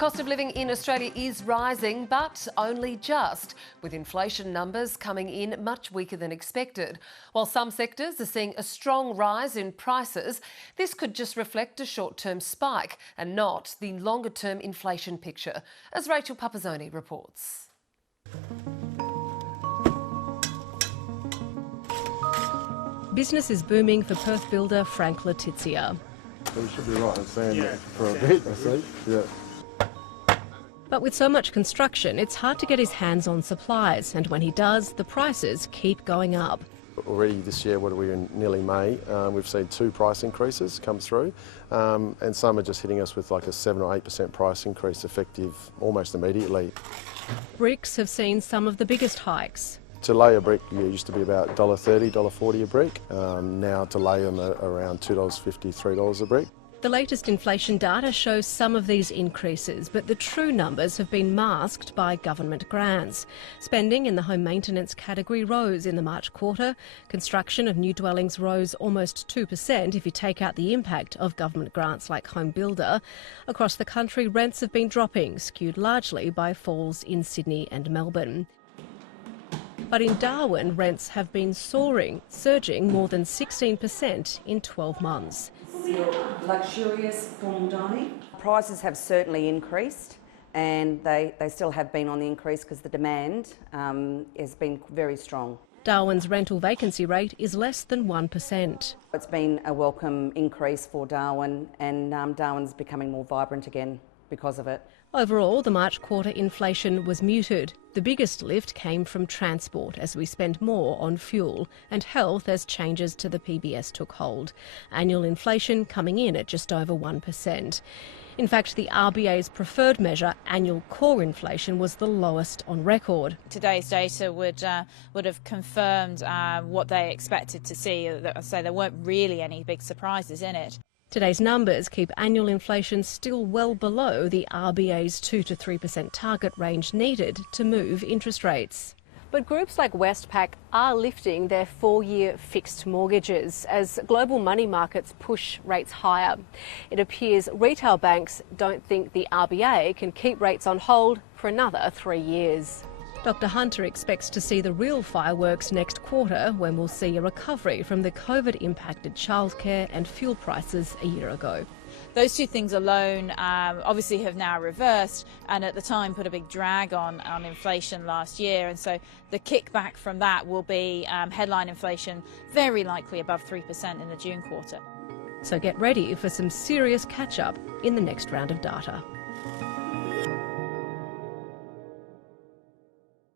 Cost of living in Australia is rising, but only just, with inflation numbers coming in much weaker than expected. While some sectors are seeing a strong rise in prices, this could just reflect a short-term spike and not the longer-term inflation picture, as Rachel Papazzoni reports. Business is booming for Perth builder Frank Letizia. We should be right in saying that for a bit, I see. Yeah. But with so much construction, it's hard to get his hands on supplies, and when he does, the prices keep going up. Already this year, what are we in nearly May, we've seen 2 price increases come through, and some are just hitting us with like a 7 or 8% price increase effective almost immediately. Bricks have seen some of the biggest hikes. To lay a brick used to be about $1.30, $1.40 a brick. Now to lay them are around $2.50, $3 a brick. The latest inflation data shows some of these increases, but the true numbers have been masked by government grants. Spending in the home maintenance category rose in the March quarter. Construction of new dwellings rose almost 2% if you take out the impact of government grants like Home Builder. Across the country, rents have been dropping, skewed largely by falls in Sydney and Melbourne. But in Darwin, rents have been soaring, surging more than 16% in 12 months. Your luxurious formal dining. Prices have certainly increased, and they still have been on the increase because the demand has been very strong. Darwin's rental vacancy rate is less than 1%. It's been a welcome increase for Darwin, and Darwin's becoming more vibrant again because of it. Overall, the March quarter inflation was muted. The biggest lift came from transport as we spend more on fuel, and health as changes to the PBS took hold. Annual inflation coming in at just over 1%. In fact, the RBA's preferred measure, annual core inflation, was the lowest on record. Today's data would have confirmed what they expected to see. So there weren't really any big surprises in it. Today's numbers keep annual inflation still well below the RBA's 2 to 3% target range needed to move interest rates. But groups like Westpac are lifting their 4-year fixed mortgages as global money markets push rates higher. It appears retail banks don't think the RBA can keep rates on hold for another 3 years. Dr Hunter expects to see the real fireworks next quarter, when we'll see a recovery from the COVID-impacted childcare and fuel prices a year ago. Those two things alone obviously have now reversed, and at the time put a big drag on inflation last year, and so the kickback from that will be headline inflation very likely above 3% in the June quarter. So get ready for some serious catch-up in the next round of data.